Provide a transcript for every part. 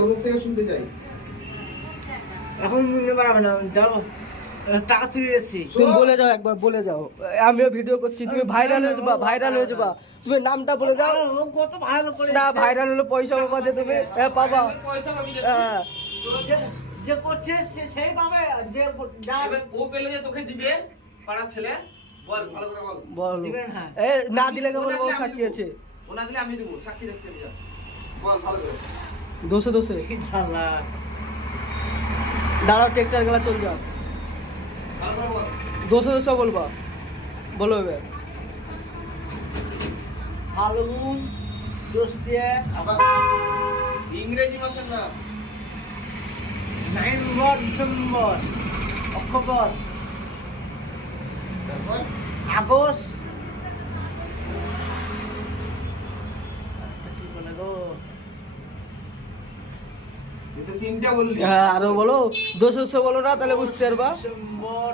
তোর মুখ থেকে শুনতে চাই। এখন নিতে পারবে না, যাও টাকা তুলে এসেছি। তুমি বলে যাও, একবার বলে যাও, আমিও ভিডিও করছি, তুমি ভাইরাল হয়ে যাবা, ভাইরাল হয়ে যাবা। তুমি নামটা বলে দাও। ও কত ভালো করে না, ভাইরাল হলে পয়সা পাবা যে তুমি, পাবা। পয়সা পাবি যে হ্যাঁ, যে করছে সেই পাবে, যে এবার ও পেলে যে তোকে দিবে পাড়ার ছেলে, বল ভালো করে বল। বল। দিবেন, হ্যাঁ। না দিলে কেমন বউ সাক্ষী আছে? ও না দিলে আমি দেবো, সাক্ষী দেখছি আমি, যা। বল ভালো করে। দোষে দোষে ইনশাআল্লাহ। দাঁড়াও, ট্রেক্টর গেলা চল যাও। ভালো করে বল। দোষে দোষে বলবা, বলো এবার। ফাল্গুন দোষ দিয়ে আবার ইংরেজি মাসের নাম। নভেম্বর, ডিসেম্বর, অক্টোবর, তারপর আগস্ট, কি বলে গো, তুই তো তিনটা বললি। হ্যাঁ, আরো বলো, দোষে দোষে বলো না, তাহলে বুঝতে পারবা। ডিসেম্বর,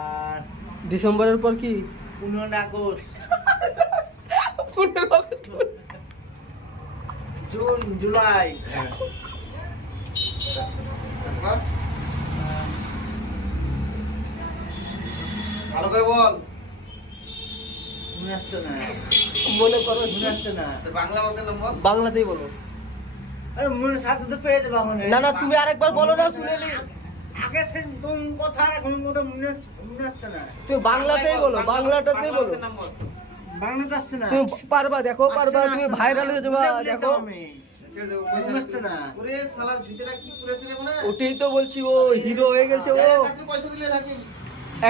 আর ডিসেম্বরের পর কি? 15 আগস্ট, জুন, জুলাই, হ্যাঁ। তারপর ভালো করে বল। মনে আসছে না, মনে করো, মনে আসছে না। তো বাংলা মাসের নাম বল। বাংলাতেই বলো। আরে মনে সাথে তো পেয়ে যাবো এখন। না না, তুমি আরেকবার বলো না, শুনেলি। আগে সে কোন কথা আর এখন কথা মনে আসছে না। তুমি বাংলাতেই বলো, বাংলাটাতেই বলো। মাসের নাম বল। বাংলাতে আসছে না। তুমি পারবা, দেখো পারবা, তুমি ভাইরাল হয়ে যাবা, দেখো। ছেড়ে দেবো, পয়সা মনে আসছে না। ওরে শালা ঝুঁতেরা কি করেছে রে মনে? ওটাই তো বলছি, ও হিরো হয়ে গেছে ও। কাকে পয়সা দিলে নাকি?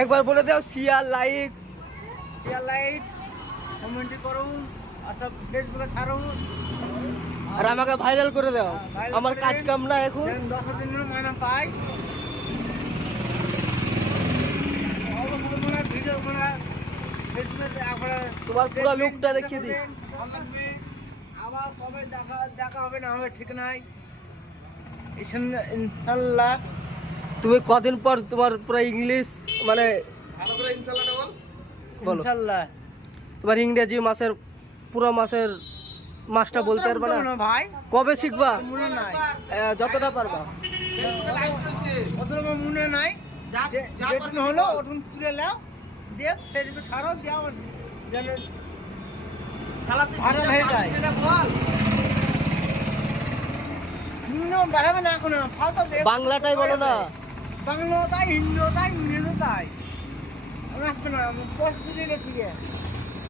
একবার বলে দাও, share, like. Share, like, comment করুন, আর সব ফেসবুকে ছাড়ুন। আর আমাকে ভাইরাল করে দাও, ভাইরাল আমার করে কাজ দিন। কাম না এখন। 10 দিনের মাইনা পাই। ভিডিও করা ফেসবুকে আপনারা তোমার পুরো লুকটা দেখিয়ে দিই। ভালো লাগবে। আবার কবে দেখা হবে না হবে ঠিক নাই। ইনশাআল্লাহ। তুমি কদিন পর তোমার পুরো ইংলিশ মানে ভালো করে ইনশাআল্লাহ বল। বলো, ইনশাআল্লাহ। তোমার ইংরেজি মাসের পুরো মাসের মাসটা বলতে পারবে না? ভাই কবে শিখবা? মনে নাই, যতটা পারবা। ফেসবুকে লাইভ চলছে। অত মনে নাই। যা যা যেটুকু পারবি হলো বল। ওটুকু তুলে নাও, দিয়ে ফেসবুকে ছাড়ো, দিয়ে আমার যেন শালা তুই ভালো যেটা হয়ে পারবি যায়। সেটা বল। মিনিমাম বাড়াবে না এখন, ফালতু বাংলাটাই বলো না। বাংলাও তাই, হিন্দিও তাই, ইংরেজিও তাই। আমি আসবে না, আমি পোস্ট দিয়ে গেছি গিয়ে।